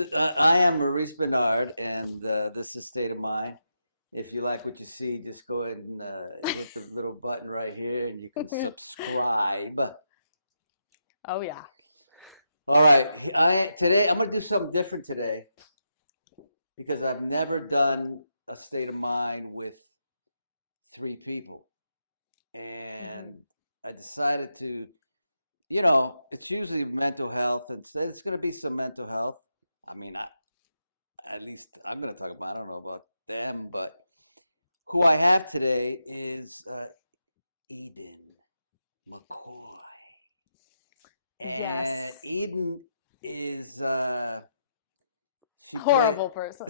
I am Maurice Benard, and this is State of Mind. If you like what you see, just go ahead and hit the little button right here, and you can subscribe. Oh, yeah. All right. Today, I'm going to do something different today because I've never done a State of Mind with 3 people. And I decided to, it's usually mental health, and so it's going to be some mental health. I mean, at least I'm going to talk about, I don't know about them, but who I have today is Eden McCoy. Yes. And Eden is horrible person.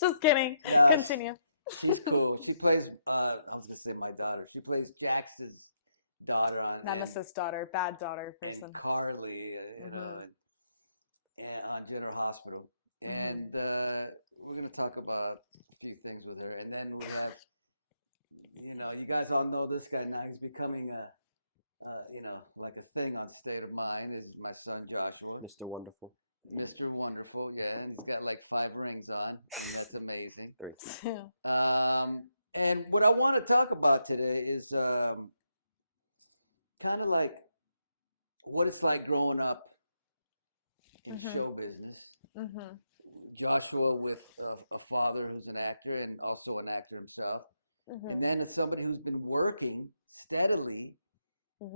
Just kidding. Continue. She's cool. She plays, I'm going to say my daughter. She plays Jax's daughter on Nemesis daughter, bad daughter person. Carly, and on General Hospital. And we're going to talk about a few things with her. And then we have, you guys all know this guy now. He's becoming like a thing on State of Mind. It's my son, Joshua. Mr. Wonderful. Mr. Wonderful, yeah. He's got like 5 rings on. That's amazing. 3. And what I want to talk about today is kind of like what it's like growing up in show business. Joshua with a father who's an actor and also an actor himself. And then as somebody who's been working steadily in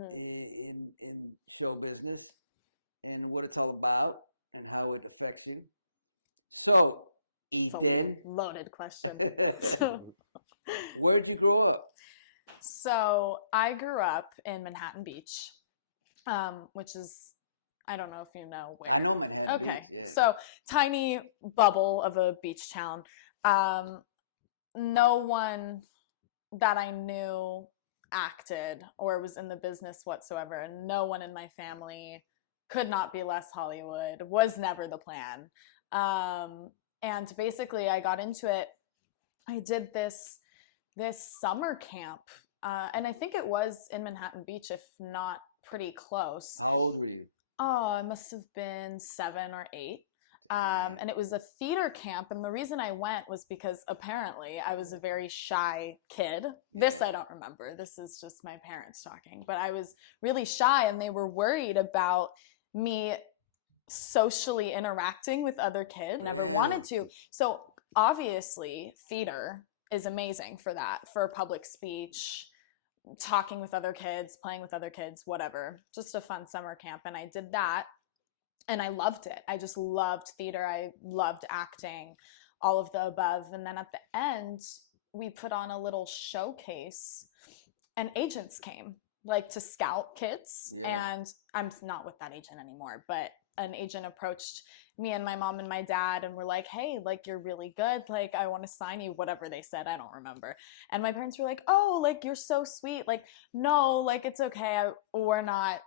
show business and what it's all about and how it affects you. So, it's a loaded question. Where did you grow up? So I grew up in Manhattan Beach, which is, I don't know if you know where. I know Manhattan Okay, Beach, yeah. So tiny bubble of a beach town. No one that I knew acted or was in the business whatsoever, and no one in my family could not be less Hollywood, was never the plan. And basically I got into it. I did this summer camp, and I think it was in Manhattan Beach, if not pretty close. How old were you? Oh, I must have been 7 or 8. And it was a theater camp, and the reason I went was because apparently I was a very shy kid. This I don't remember. This is just my parents talking. But I was really shy, and they were worried about me socially interacting with other kids. I never wanted to. So obviously theater is amazing for that, for public speech, talking with other kids, playing with other kids, whatever. Just a fun summer camp. And I did that, and I loved it. I just loved theater. I loved acting, all of the above. And then at the end, we put on a little showcase, and agents came, like, to scout kids. Yeah. And I'm not with that agent anymore, but an agent approached me and my mom and my dad and were like, hey, like, you're really good. Like, I want to sign you, whatever they said. I don't remember. And my parents were like, oh, like, you're so sweet. Like, no, like, it's okay. We're not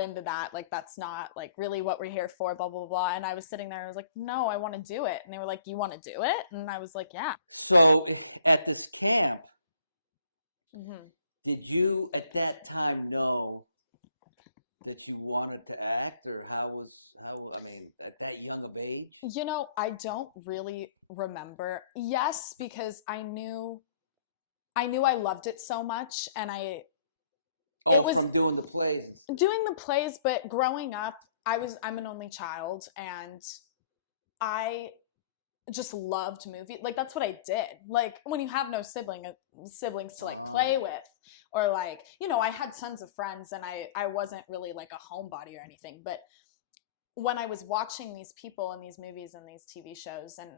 into that. Like, that's not like really what we're here for, blah, blah, blah. And I was sitting there and I was like, no, I want to do it. And they were like, you want to do it? And I was like, yeah. So at this camp, did you at that time know that you wanted to act, or at that young of age? I don't really remember. Yes, because I knew I loved it so much, and it was from doing the plays. Doing the plays, but growing up, I'm an only child, and I just loved movies. Like, that's what I did. Like, when you have no siblings to like play with, or like, I had tons of friends, and I wasn't really like a homebody or anything. But when I was watching these people in these movies and these TV shows, and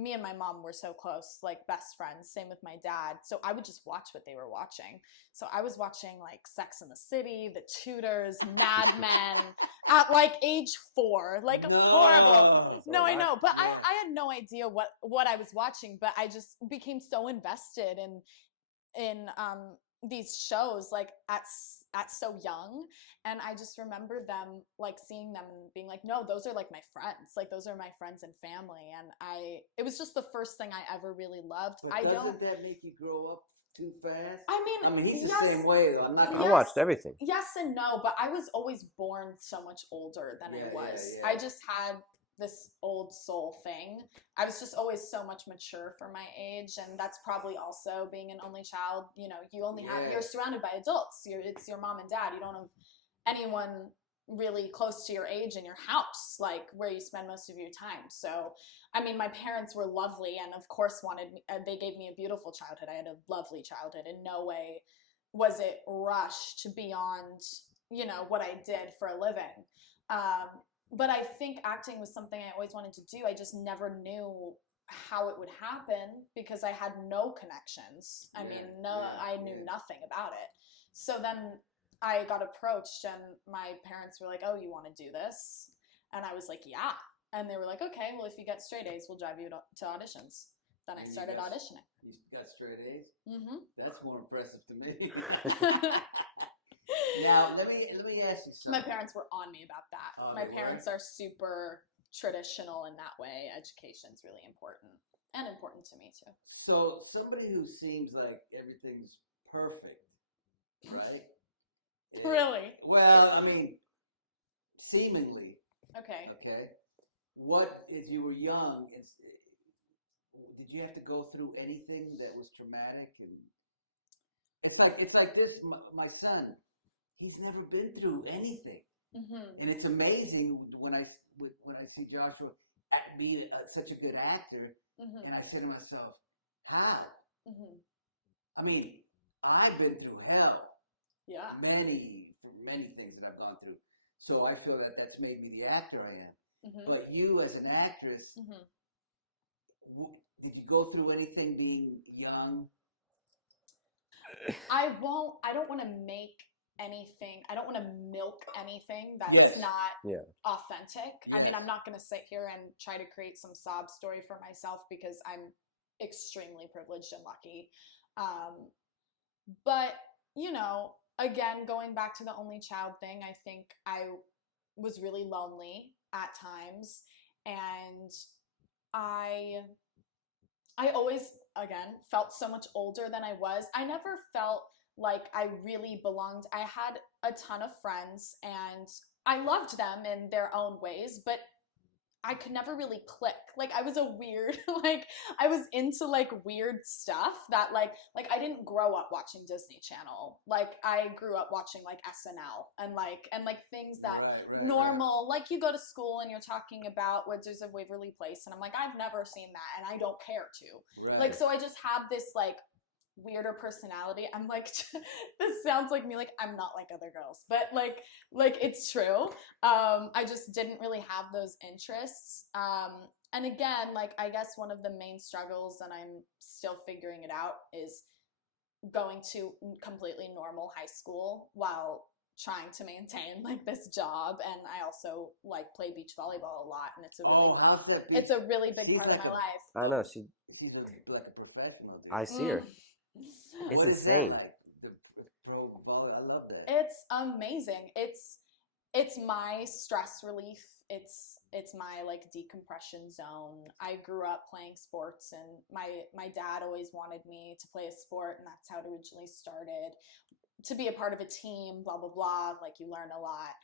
me and my mom were so close, like best friends, same with my dad. So I would just watch what they were watching. So I was watching like Sex and the City, The Tudors, Mad Men at like age 4, like horrible. No, I know, but I had no idea what I was watching, but I just became so invested in these shows like at so young. And I just remember them, like, seeing them and being like, no, those are like my friends, like those are my friends and family. And it was just the first thing I ever really loved. But doesn't that make you grow up too fast? I mean, he's the same way though. I watched everything. Yes and no, but I was always born so much older than I was. Yeah. I just had this old soul thing. I was just always so much mature for my age, and that's probably also being an only child. You know, you only have, you're surrounded by adults. It's your mom and dad. You don't have anyone really close to your age in your house, like where you spend most of your time. So, I mean, my parents were lovely and of course wanted me, they gave me a beautiful childhood. I had a lovely childhood. In no way was it rushed beyond, you know, what I did for a living. But I think acting was something I always wanted to do. I just never knew how it would happen because I had no connections. I knew nothing about it. So then I got approached and my parents were like, oh, you want to do this? And I was like, yeah. And they were like, okay, well, if you get straight A's, we'll drive you to auditions. Then I started auditioning. You got straight A's? Mm-hmm. That's more impressive to me. Now, let me ask you something. My parents were on me about that. Oh, my parents are super traditional in that way. Education's really important. And important to me, too. So, somebody who seems like everything's perfect, right? Really? Well, I mean, seemingly. Okay. Okay. What, if you were young, did you have to go through anything that was traumatic? And it's like this. My son, he's never been through anything, and it's amazing when I see Joshua be such a good actor, and I say to myself, how? I mean, I've been through hell. Yeah. Many things that I've gone through. So I feel that that's made me the actor I am. But you as an actress, did you go through anything being young? I don't want to make anything. I don't want to milk anything that's not authentic. Yeah. I mean, I'm not going to sit here and try to create some sob story for myself because I'm extremely privileged and lucky. But, you know, again, going back to the only child thing, I think I was really lonely at times, and I always, again, felt so much older than I was. I never felt like I really belonged. I had a ton of friends, and I loved them in their own ways, but I could never really click. Like, I was a weird, like, I was into, like, weird stuff that, like I didn't grow up watching Disney Channel. Like, I grew up watching, like, SNL and things that normal, like, you go to school and you're talking about Wizards of Waverly Place, and I'm like, I've never seen that, and I don't care to. Right. Like, so I just had this, like, weirder personality. I'm like, this sounds like me, like, I'm not like other girls, but like it's true. I just didn't really have those interests. And again, like, I guess one of the main struggles, and I'm still figuring it out, is going to completely normal high school while trying to maintain, like, this job. And I also, like, play beach volleyball a lot, and it's a really it's a really big part of my life. I know, she's like a professional, dude. I see her. It's insane. Like? The pro volley, I love that. It's amazing. It's my stress relief. It's my, like, decompression zone. I grew up playing sports, and my dad always wanted me to play a sport, and that's how it originally started. To be a part of a team, blah blah blah. Like, you learn a lot.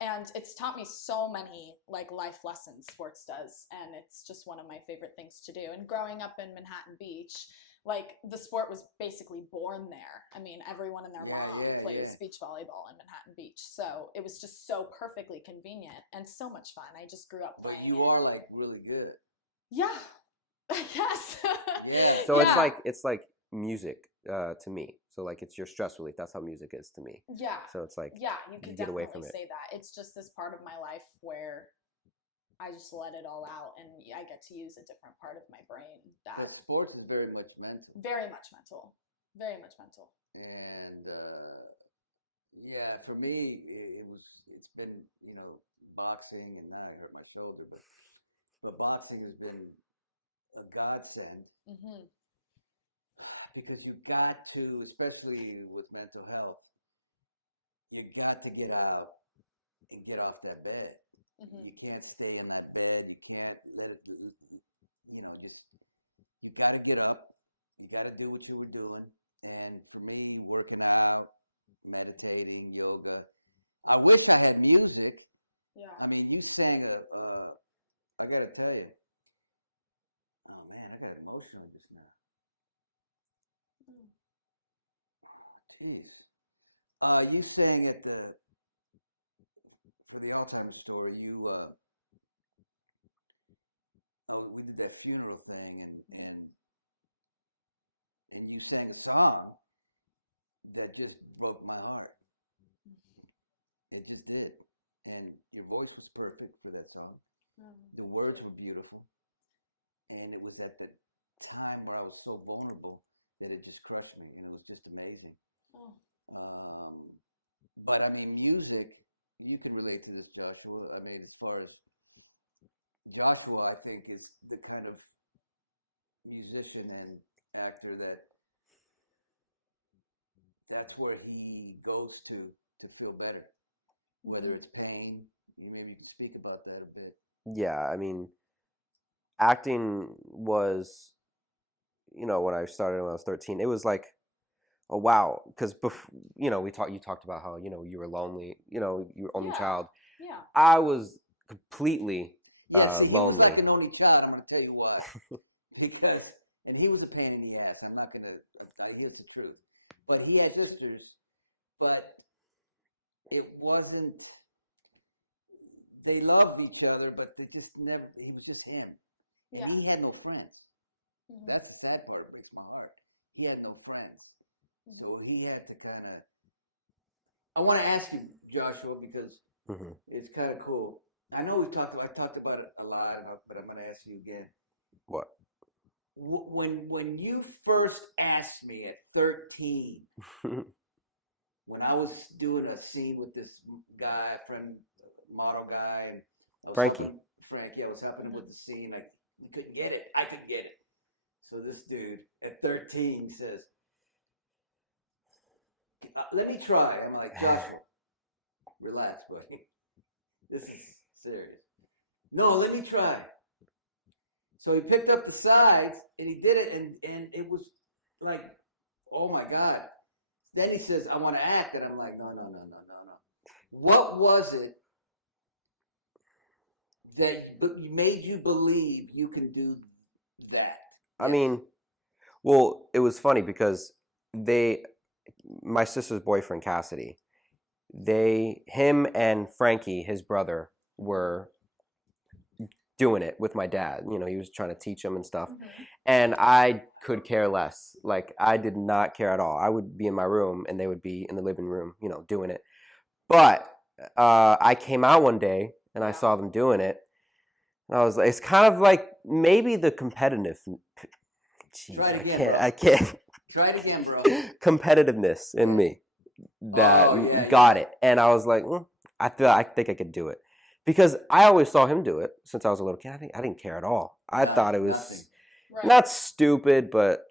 And it's taught me so many, like, life lessons, sports does, and it's just one of my favorite things to do. And growing up in Manhattan Beach, like, the sport was basically born there. I mean, everyone and their mom plays beach volleyball in Manhattan Beach, so it was just so perfectly convenient and so much fun. I just grew up playing. But you are, like, really good. Yeah, I guess. Yeah. So it's like music to me. So, like, it's your stress relief. That's how music is to me. Yeah. So it's like, you can get away from it. Say that. It's just this part of my life where I just let it all out, and I get to use a different part of my brain. That sports is very much mental. Very much mental. Very much mental. And for me, it's been, you know, boxing, and now I hurt my shoulder, but boxing has been a godsend. Because you got to, especially with mental health, you got to get out and get off that bed. You can't stay in that bed. You can't let it, you know, you got to get up. You got to do what you were doing. And for me, working out, meditating, yoga, I wish I had music. Yeah. I mean, sang I gotta tell you. Oh man, I got emotional just now. Jeez. You sang at for the Alzheimer's story. We did that funeral thing, and you sang a song that just broke my heart. It just did. And your voice was perfect for that song. The words were beautiful. And it was at the time where I was so vulnerable that it just crushed me. And it was just amazing. Oh. But I mean, music, you can relate to this, Joshua. I mean, as far as Joshua, I think, is the kind of musician and actor that's where he goes to feel better. Whether it's pain, maybe you can speak about that a bit. Yeah, I mean, acting was, when I started when I was 13, it was like, oh wow, because you talked about how you were lonely, you were only child. Yeah. I was completely lonely. He was like lonely. an only child. I'm gonna tell you why. And he was a pain in the ass. Here's the truth. But he had sisters, but it wasn't. They loved each other, but they just never. He was just him. Yeah. He had no friends. Mm-hmm. That's the sad part. It breaks my heart. He had no friends, so he had to kind of. I want to ask you, Joshua, because it's kind of cool. I know I talked about it a lot, but I'm going to ask you again. What? When you first asked me at 13, when I was doing a scene with this guy, model guy, and Frankie, I was helping him with the scene. We couldn't get it. I could get it. So this dude at 13 says, "Let me try." I'm like, Joshua, relax, buddy. This is serious. No, let me try. So he picked up the sides and he did it, and it was like, oh my God. Then he says, "I want to act," and I'm like, no. What was it that made you believe you can do that? I mean, well, it was funny because my sister's boyfriend, Cassidy, him and Frankie, his brother, were doing it with my dad. He was trying to teach him and stuff. Mm-hmm. And I could care less. Like, I did not care at all. I would be in my room and they would be in the living room, doing it. But I came out one day and I saw them doing it. And I was like, it's kind of like maybe the competitive. Jeez, try it again, I can't. Try it again, bro. Competitiveness in me that got it. And I was like, I think I could do it. Because I always saw him do it since I was a little kid. I didn't care at all. I thought it was not stupid, but,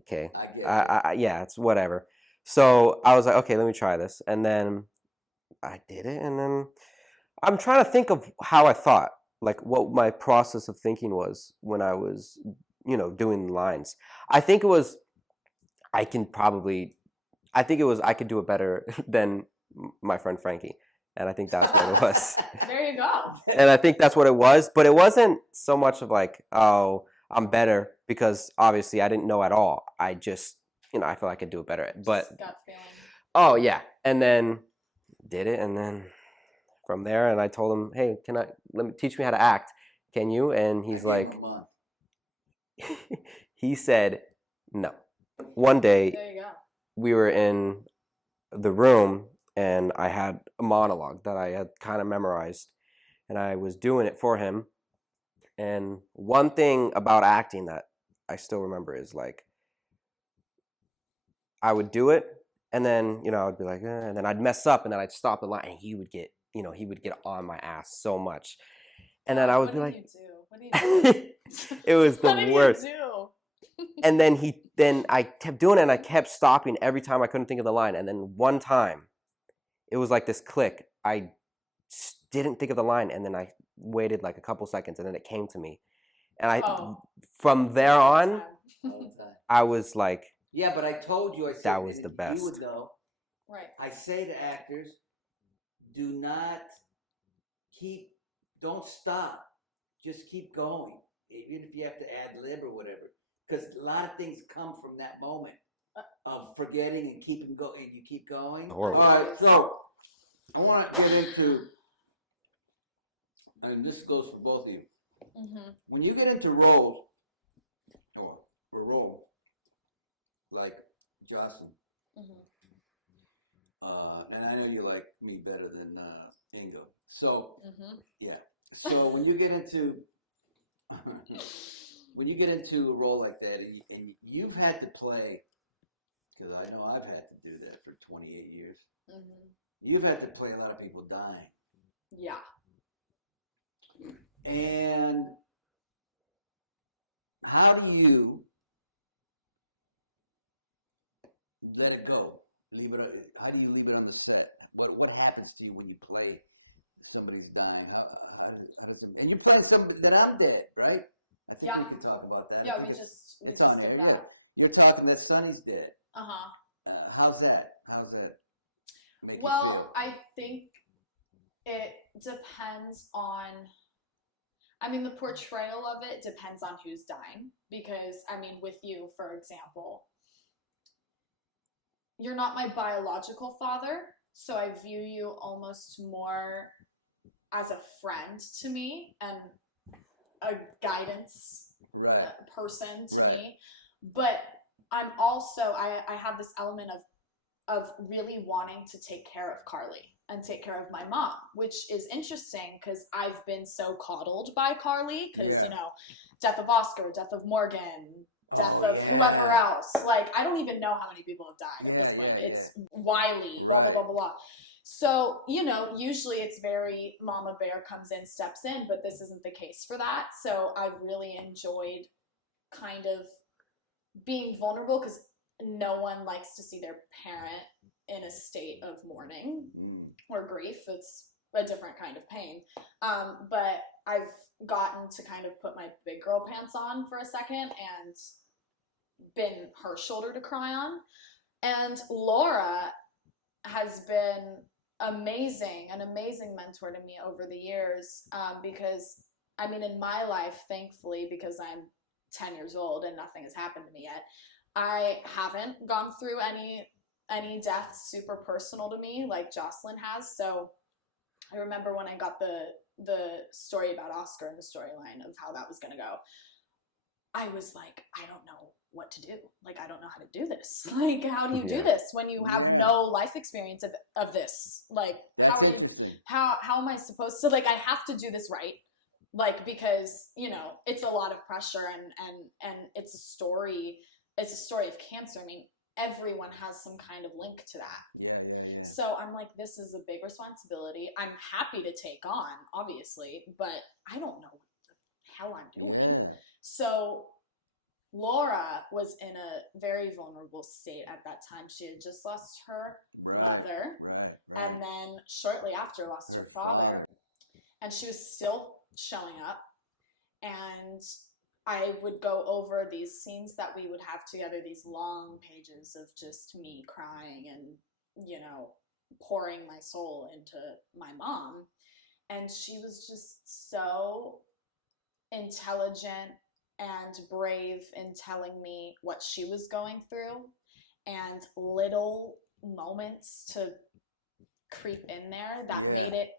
okay. Yeah, it's whatever. So I was like, okay, let me try this. And then I did it. And then I'm trying to think of how I thought, like what my process of thinking was when I was, doing lines. I think it was I could do it better than my friend Frankie. And I think that's what it was. There you go. And I think that's what it was. But it wasn't so much of like, oh, I'm better, because obviously I didn't know at all. I just, I feel like I could do it better. But gut feeling. Oh, yeah. And then did it. And then from there, and I told him, hey, teach me how to act. Can you? And he's like, he said, no. One day, there you go. We were in the room, and I had a monologue that I had kind of memorized, and I was doing it for him. And one thing about acting that I still remember is like, I would do it, and then, I'd be like, and then I'd mess up, and then I'd stop the line, and he would get on my ass so much. And then I would be like, what do you do? It was the worst. What did you do? And then I kept doing it, and I kept stopping every time I couldn't think of the line. And then one time, it was like this click. I didn't think of the line, and then I waited like a couple seconds, and then it came to me. And from there on, I was like, yeah, but I told you, that was the best. You would know. Right. I say to actors, do not don't stop. Just keep going, even if you have to ad lib or whatever, because a lot of things come from that moment of forgetting and keeping going. And you keep going. Horrible. All right, so I want to get into, and this goes for both of you. Mm-hmm. When you get into roles, or a role like Josslyn, and I know you like me better than Ingo. So yeah. So when you get into a role like that, and you've had to play, because I know I've had to do that for 28 years. You've had to play a lot of people dying. Yeah. And how do you let it go? Leave it. How do you leave it on the set? What happens to you when you play somebody's dying? How does it, and you're playing somebody that I'm dead, right? I think we can talk about that. Yeah, we just did that. Yeah. You're talking that Sonny's dead. Uh-huh. How's that? How's that make you Well, feel? I think it depends on, I mean, the portrayal of it depends on who's dying. Because, I mean, with you, for example, you're not my biological father, so I view you almost more as a friend to me and a guidance person to me. But I'm also, I have this element of really wanting to take care of Carly and take care of my mom, which is interesting because I've been so coddled by Carly because, you know, death of Oscar, death of Morgan, death of whoever else. Like, I don't even know how many people have died at this point. It's Wiley, blah, blah, blah, blah, blah. So, you know, usually it's very Mama Bear comes in, steps in, but this isn't the case for that. So I've really enjoyed kind of being vulnerable because no one likes to see their parent in a state of mourning or grief. It's a different kind of pain. But I've gotten to kind of put my big girl pants on for a second and been her shoulder to cry on. And Laura has been amazing, an amazing mentor to me over the years, because, I mean, in my life, thankfully, because I'm 10 years old and nothing has happened to me yet, I haven't gone through any death super personal to me like Josslyn has. So I remember when I got the story about Oscar and the storyline of how that was going to go, I was like, I don't know what to do. Like, I don't know how to do this. Like, how do you do this when you have no life experience of this? Like, how am I supposed to, like, I have to do this right. Like, because, you know, it's a lot of pressure and it's a story of cancer. I mean, everyone has some kind of link to that. So I'm like, this is a big responsibility. I'm happy to take on, obviously, but I don't know what the hell I'm doing. So Laura was in a very vulnerable state at that time. She had just lost her mother, and then shortly after lost her father, and she was still showing up. And I would go over these scenes that we would have together, these long pages of just me crying and, you know, pouring my soul into my mom. And she was just so intelligent and brave in telling me what she was going through, and little moments to creep in there that made it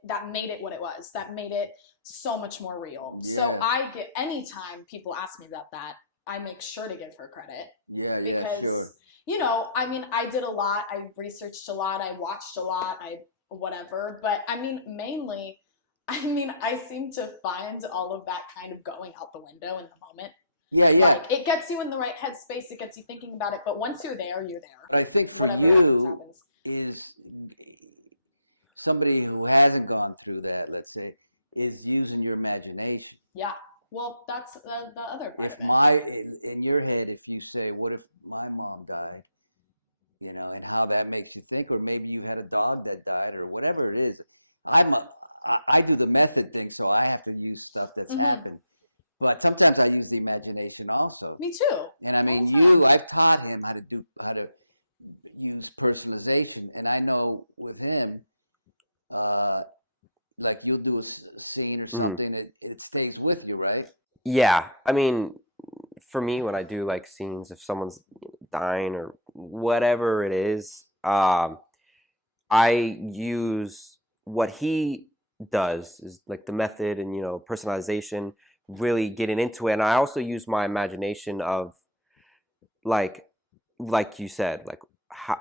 what it was, that made it so much more real. So I get, anytime people ask me about that, I make sure to give her credit, because you know, I mean, I did a lot, I researched a lot, I watched a lot, whatever, but I mean, mainly, I mean, I seem to find all of that kind of going out the window in the moment. Like, it gets you in the right headspace, it gets you thinking about it, but once you're there, you're there. But I think whatever happens. Is somebody who hasn't gone through that, let's say, is using your imagination. Yeah. Well, that's the other part of it. In your head, if you say, what if my mom died? You know, and how that makes you think, or maybe you had a dog that died, or whatever it is. I do the method thing, so I have to use stuff that's happened. But sometimes I use the imagination also. Me too. And I mean, I taught him how to use personalization, and I know with him, like you'll do scene or Mhm. something, it stays with you, right? Yeah, I mean, for me, when I do like scenes, if someone's dying or whatever it is, I use what he does is like the method and personalization, really getting into it, and I also use my imagination of like like you said, like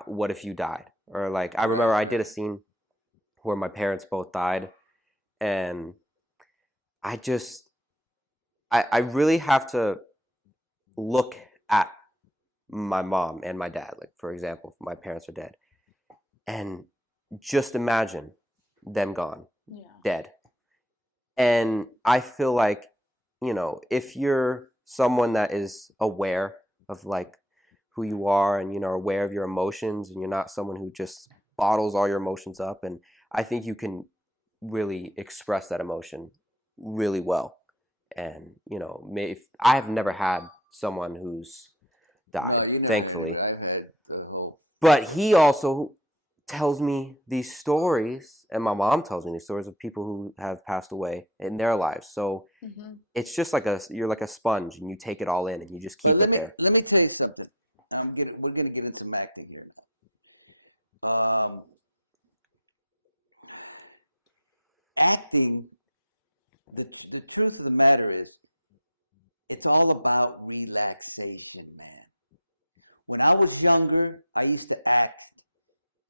what if you died, or like I remember I did a scene where my parents both died, and I just I really have to look at my mom and my dad. Like for example, if my parents are dead, and just imagine them gone, Yeah. dead. And I feel like, if you're someone that is aware of like who you are and aware of your emotions, and you're not someone who just bottles all your emotions up, and I think you can really express that emotion really well. And if I have never had someone who's died, No, you never had thankfully, it. I had the whole. but he also tells me these stories, and my mom tells me these stories of people who have passed away in their lives. So Mm-hmm. it's just like you're like a sponge, and you take it all in, and you just keep it there. Let me tell you something. We're going to get into some acting here. Acting, the truth of the matter is, it's all about relaxation, man. When I was younger, I used to act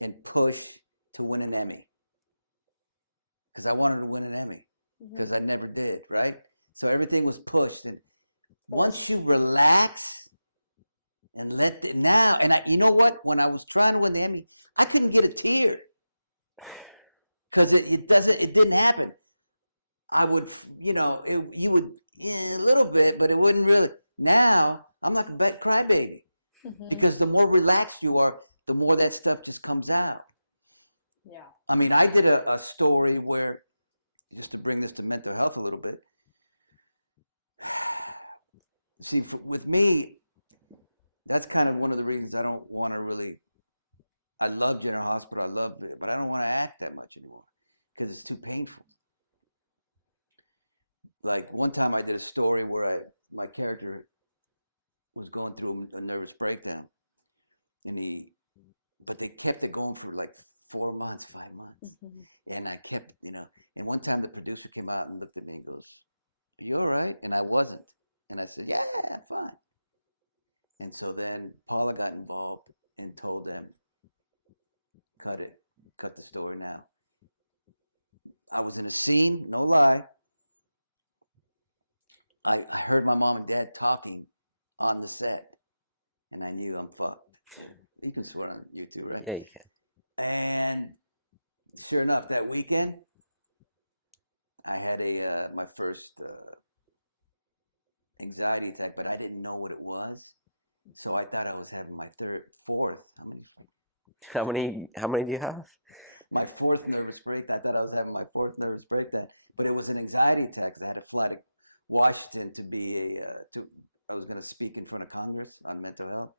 and push to win an Emmy. Because I wanted to win an Emmy. Because I never did, right? So everything was pushed. And once you relax and let the, now, and you know what? When I was trying to win an Emmy, I couldn't get a tear. Because it didn't happen. I would, you would a little bit, but it wouldn't really. Now, I'm like a best crybaby. Mm-hmm. Because the more relaxed you are, the more that stuff just comes out. Yeah. I mean, I did a story where, just to bring us to mental health a little bit. See, with me, that's kind of one of the reasons I don't want to really. I love General Hospital, I loved it, but I don't want to act that much anymore because it's too painful. Like one time I did a story where my character was going through a nervous breakdown, and they kept it going for like 4 months, 5 months, and I kept, and one time the producer came out and looked at me and goes, "Are you all right?" And I wasn't, and I said, "Yeah, I'm fine." And so then Paula got involved and told them, "Cut it, cut the story now." I was in a scene, no lie. I heard my mom and dad talking on the set, and I knew I'm fucked. You can swear on YouTube, right? Yeah, you can. And sure enough, that weekend, I had my first anxiety attack, but I didn't know what it was. So I thought I was having my fourth. How many do you have? My fourth nervous breakdown. I thought I was having my fourth nervous breakdown, but it was an anxiety attack. I had to fly to Washington to be I was going to speak in front of Congress on mental health,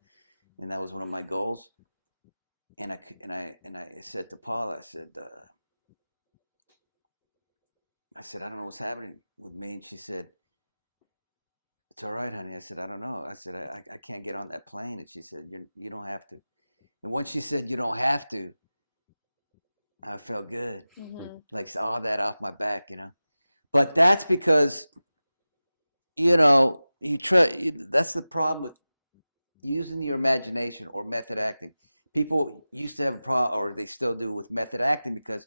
and that was one of my goals. And I said to Paul, I said, I don't know what's happening with me. She said, "It's all right, honey." I said, "I don't know." I said, I can't get on that plane. And she said, you don't have to. And once she said you don't have to, I felt good. Mm-hmm. Like all that off my back, But that's because, that's the problem with using your imagination or method acting. People used to have a problem, or they still do, with method acting because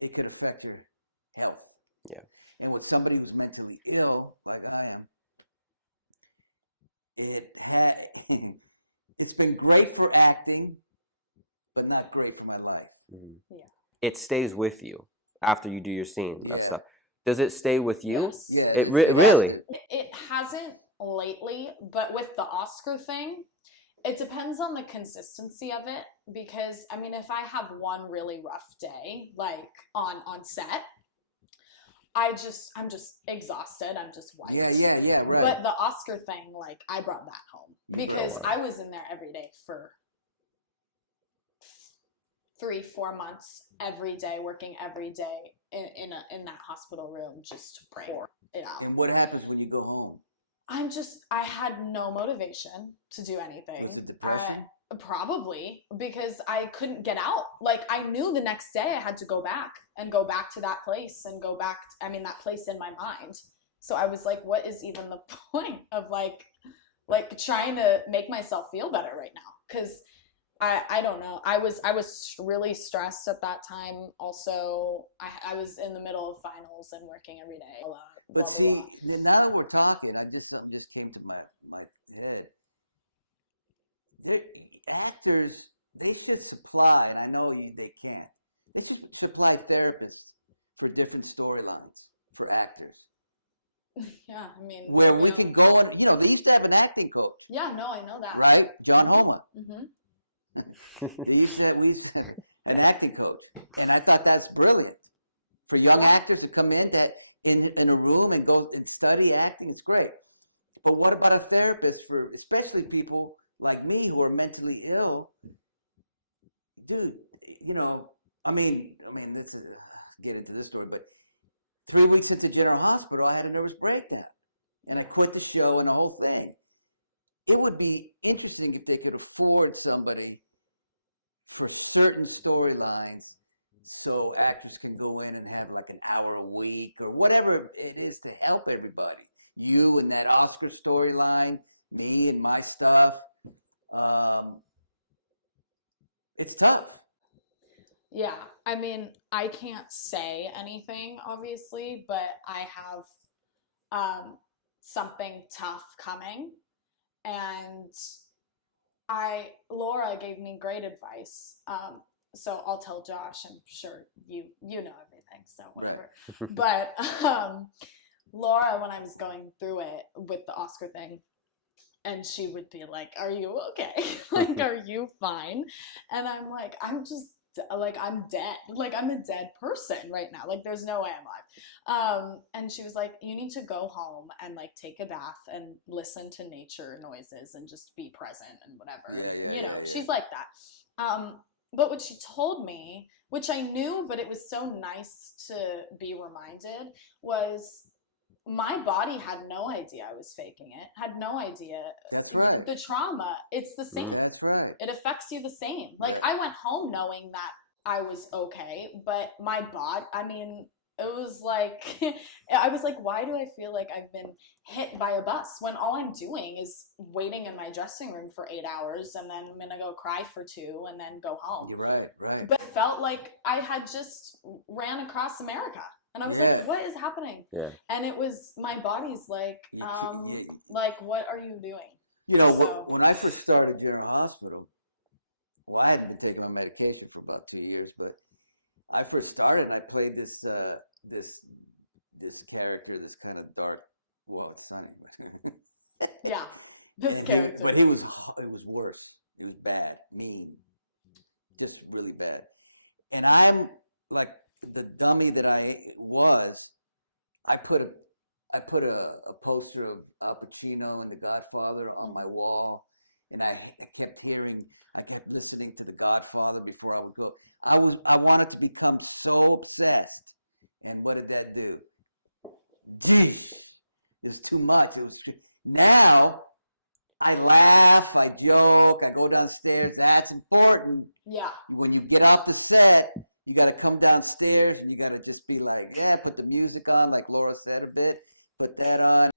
it could affect your health. Yeah. And with somebody who's mentally ill, like I am, it's been great for acting, but not great for my life. Mm-hmm. Yeah. It stays with you after you do your scene. That Yeah. stuff. Does it stay with you? Yes. Yeah. It really. It hasn't lately, but with the Oscar thing, it depends on the consistency of it. Because I mean, if I have one really rough day, like on set, I'm just exhausted. I'm just wiped. Yeah, right. But the Oscar thing, like I brought that home because wow. I was in there every day for 3-4 months, every day, working every day. in that hospital room, just pour it out. And what happens when you go home? I had no motivation to do anything. Was it depressing? Probably, because I couldn't get out. Like, I knew the next day I had to go back to that place and go back, that place in my mind. So I was like, what is even the point of like trying to make myself feel better right now? Because I don't know. I was really stressed at that time. Also, I was in the middle of finals and working every day. Blah, But blah, blah. see, now that we're talking, I just came to my head. Actors, they should supply, and I know they can't, they should supply therapists for different storylines for actors. Yeah, Where we can go on, they used to have an acting coach. Yeah, no, I know that. Right? John Homa. Mm-hmm. We used to have an acting coach. And I thought that's brilliant. For young actors to come in a room and go and study acting, it's great. But what about a therapist for, especially people like me who are mentally ill? Dude, this is, get into this story, but 3 weeks at the General Hospital, I had a nervous breakdown. And I quit the show and the whole thing. It would be interesting if they could afford somebody for certain storylines so actors can go in and have like an hour a week or whatever it is to help everybody. You and that Oscar storyline, me and my stuff. It's tough. Yeah, I can't say anything, obviously, but I have something tough coming, and Laura gave me great advice. So I'll tell Josh. I'm sure you know everything, so whatever. But Laura, when I was going through it with the Oscar thing, and she would be like, "Are you okay? Like, are you fine?" And I'm like, I'm dead. Like, I'm a dead person right now. Like, there's no way I'm alive. And she was like, you need to go home and like take a bath and listen to nature noises and just be present and whatever. Yeah. She's like that. But what she told me, which I knew, but it was so nice to be reminded, was my body had no idea I was faking it, had no idea. That's right. The trauma, it's the same. That's right. It affects you the same. Like, I went home knowing that I was okay, but my body, it was like, I was like, why do I feel like I've been hit by a bus when all I'm doing is waiting in my dressing room for 8 hours and then I'm gonna go cry for 2 and then go home. You're right. But it felt like I had just ran across America. And I was like, what is happening? Yeah. And it was, my body's like, like, what are you doing? When I first started General Hospital, I hadn't been taking my medication for about 2 years, but I first started and I played this character, this kind of dark, it's not even. Yeah, this character. But it was worse. It was bad, mean, just really bad. And I'm like the dummy that I was. I put a poster of Al Pacino and The Godfather on my wall, and I kept listening to The Godfather before I would go. I wanted to become so obsessed, and what did that do? It was too much. Now I laugh, I joke, I go downstairs. That's important. Yeah. When you get off the set, you got to come downstairs and you got to just be like, put the music on, like Laura said a bit. Put that on.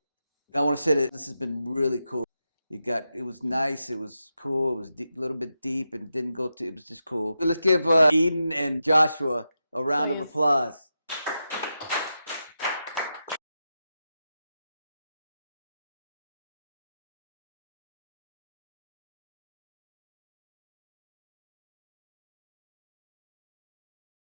No one said it. This has been really cool. It was nice. It was cool. It was a little bit deep and didn't go to. It was just cool. Let's give Eden and Joshua a round of applause.